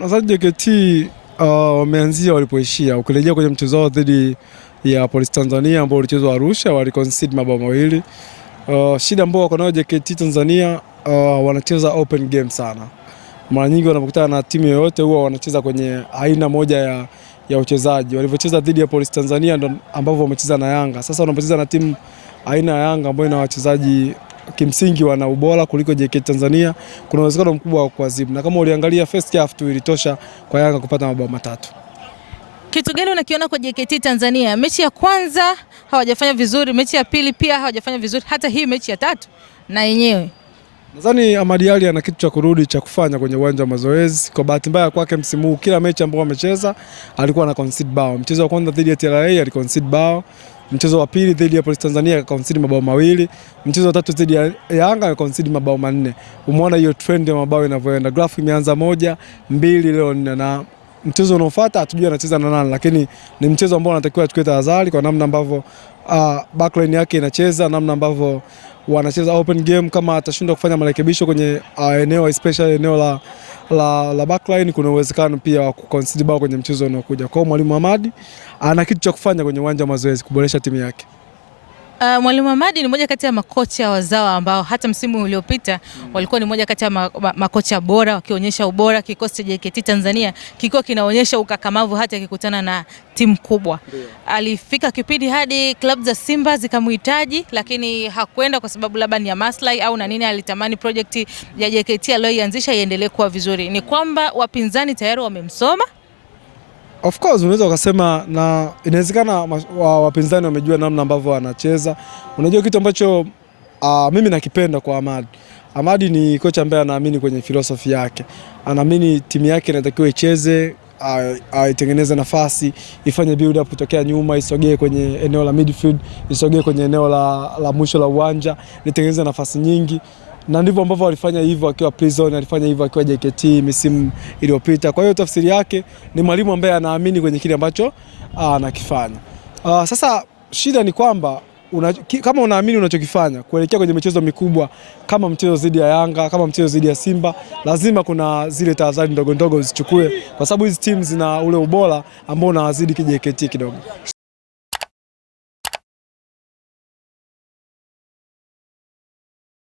Nadhani JKT wameanzia walipoishia. Ukirejea kwenye mchezo wao dhidi ya Police Tanzania ambao ulichezwa Arusha, waliconcede mabao mawili. Shida ambao wako nayo JKT Tanzania, wanacheza open game sana. Mara nyingi wanapokutana na timu yoyote huwa wanacheza kwenye aina moja ya uchezaji. Walivyocheza dhidi ya Police Tanzania ndo ambavyo wamecheza na Yanga. Sasa wanapocheza na timu aina ya Yanga ambayo ina wachezaji kimsingi wana ubora kuliko JKT Tanzania, kuna uwezekano mkubwa wa kuadhibu. Na kama uliangalia first half tu ilitosha kwa Yanga kupata mabao matatu. Kitu gani unakiona kwa JKT Tanzania? Mechi ya kwanza hawajafanya vizuri, mechi ya pili pia hawajafanya vizuri, hata hii mechi ya tatu na yenyewe. Nadhani Ahmad Ally ana kitu cha kurudi cha kufanya kwenye uwanja wa mazoezi. Kwa bahati mbaya kwake msimu huu kila mechi ambayo amecheza alikuwa ana concede bao. Mchezo wa kwanza dhidi ya TRA aliconcede bao. Mchezo wa pili dhidi ya Police Tanzania akaconcede mabao mawili. Mchezo wa tatu dhidi ya Yanga akaconcede mabao manne. Umeona hiyo trend ya mabao inavyoenda. Graph imeanza 1, 2 leo 4 na mchezo unaofuata hatujui anacheza na nani, lakini ni mchezo ambao anatakiwa achukue tahadhari kwa namna ambavyo backline yake inacheza, namna ambavyo wanacheza open game. Kama atashindwa kufanya marekebisho kwenye eneo especially eneo la backline, kuna uwezekano pia wa kuconcede bao kwenye mchezo unaokuja. Kwa Mwalimu Ahmad ana kitu cha kufanya kwenye uwanja wa mazoezi kuboresha timu yake. Mwalimu Ahmad ni mmoja kati ya makocha wazawa ambao hata msimu uliopita walikuwa ni mmoja kati ya makocha bora, wakionyesha ubora. Kikosi cha JKT Tanzania kilikuwa kinaonyesha ukakamavu hata kikutana na timu kubwa. Alifika kipindi hadi klabu za Simba zikamhitaji, lakini hakwenda kwa sababu labda ni ya maslahi au na nini. Alitamani project ya JKT aliyoianzisha iendelee kuwa vizuri. Ni kwamba wapinzani tayari wamemsoma. Of course unaweza ukasema, na inawezekana wapinzani wamejua namna ambavyo anacheza. Unajua kitu ambacho mimi nakipenda kwa Ahmad. Ahmad ni kocha ambaye anaamini kwenye philosophy yake. Anaamini timu yake inatakiwa icheze, itengeneze nafasi, ifanye build up kutokea nyuma, isogee kwenye eneo la midfield, isogee kwenye eneo la mwisho la uwanja, itengeneze nafasi nyingi. Na ndivyo ambavyo alifanya hivyo akiwa Prison, alifanya hivyo akiwa JKT misimu iliyopita. Kwa hiyo tafsiri yake ni mwalimu ambaye anaamini kwenye kile ambacho anakifanya. Sasa shida ni kwamba kama unaamini unachokifanya kuelekea kwenye michezo mikubwa kama mchezo dhidi ya Yanga, kama mchezo dhidi ya Simba, lazima kuna zile tahadhari ndogo ndogo uzichukue, kwa sababu hizi timu zina ule ubora ambao unawazidi JKT kidogo.